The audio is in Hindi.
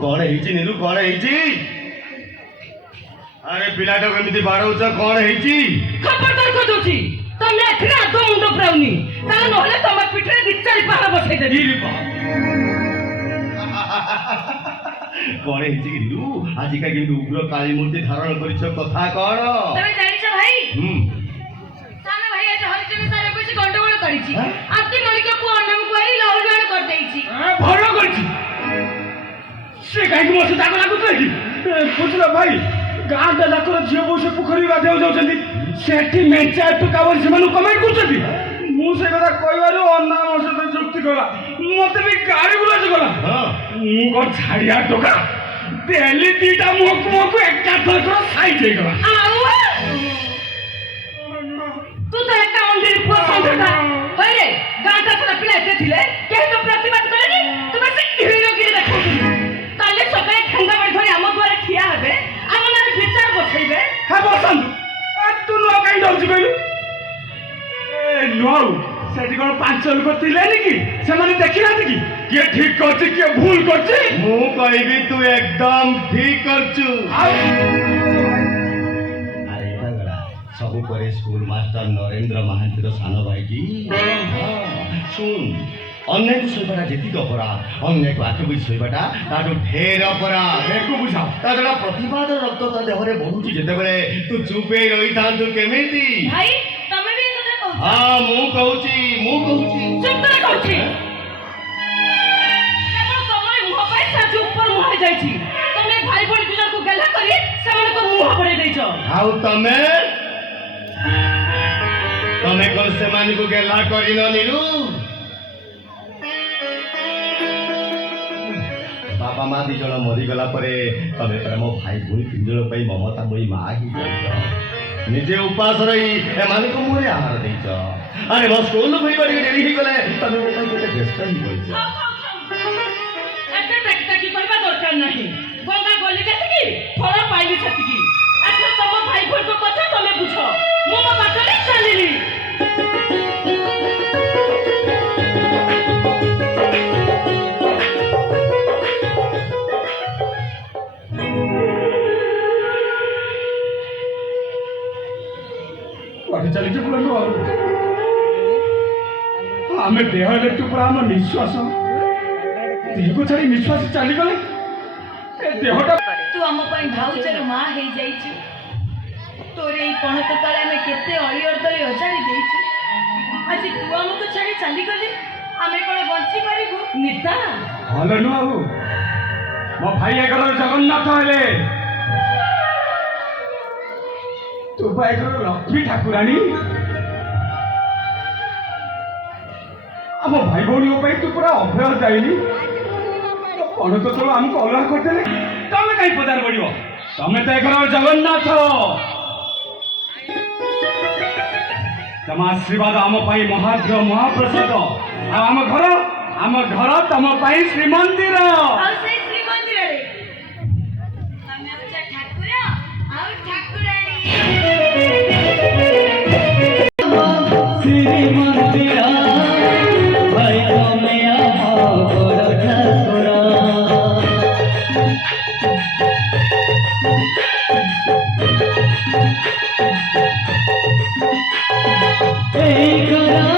कौन है नीलू कौन है? अरे पिलाटा केमिति बाड़ौछ कौन है? खबरदार कर दोची तमे एथरे आदो मुंडो प्राउनी ता नहले तम पिठरे दिचारी पहाड़ बसै देबी। कौन है नीलू आज का केमिति उग्र काली मूर्ति धारण करिछ कथा कौन? तमे जानिछ भाई साना भाई आज हरिचंद्र सारे बसी गंडगोल करिछि आती मलिका को अन्नम कोई लाउलवाण कर देइछि। भरो करछि से काहे मोसे दाग लागुत रही बुझलो भाई गाँ डाकर झील बो से पोखरी गाधे जाऊँगी सेठी मेचा टुकावर से कमेंट कर मुझे कथा कहबार अन्ना मो सहित जुक्ति कला मत भी गाड़ी गुलाज कला मुझ छाड़िया टोका डेली दीटा मुख मुख एका थर साइज तू तो एक अंडी पुआ संगठा होइले गांटा सारा पिला एते थिले केहि तो प्रतिवाद करेनी तुमे से हीरोगिरी देखौ ताले सकाळे ठंडा बड़ धरि हम द्वारा ठिया हेबे हम माने विचार बसैबे। हा बसन तू नो काई डरछ कहलु ए नो सेठी कोन पांच लोक थिलेनी कि से माने देखि नाथि कि के ठीक करछि के भूल करछि मु कहबी तू एकदम ठीक करछु। सबु करे स्कूल मास्टर नरेंद्र महांती सान भाई की सुन अन्य शोटा जी अपराध अन्य को आखि शोटा ताठू ढेर अपराध बुझा ता प्रतिवाद रक्त तो देहरे बढ़ुची जिते तू चुपे रही था केमिति भाई तमे भी कथा कहू। हां मु कहूची चुप करे कहूची केवल तमरे मुह पे साजू ऊपर मुह जाईची तमे भाई बड़ी दुजन को गला करी सेमन को मुह पड़े देइछो। आउ तमे कौन से मान को गेला करिन नीलू बापा माँ दी जन मरीगला तमें पर मो भाई भूल तीन जन ममता मोई माँ ही निजे उपास रही एम को मुहरे आहार देच अरे मो स्कूल फुरबार डेरी ही गले तमें मो गोटे व्यस्त ही पड़छ एते टकटकी करबा दरकार नहीं गंगा गली जतिकी फळ पाइली छतिकी आखिर तम भाई भूल को कथा तमे बुझो मो बाटरे चलिली। चली आम देह इलेक्ट्रिक पूरा आम निश्वास देह को छाड़ी निश्वास चली गले देहटा तू आम भाउचर माँ हो जाइछु तोर ये पणत तले आम केते अली अर्दली अजाड़ी देइछु आज तू आमको छाड़ी चली गले आमे कोन बंची पारिबु निता हलो नु बाबू मो भाई एकर जगन्नाथ हेले तू भाई एकर लक्ष्मी ठाकुरानी आम भाई भौणी तू पूरा अभय जाइली पणत तो आमको अलग करदेले तमे कहीं पदार पड़ो तमे तो एकर जगन्नाथ तम आशीर्वाद आम महाद्य महाप्रसाद आम घर तम श्रीमंदिर Hey,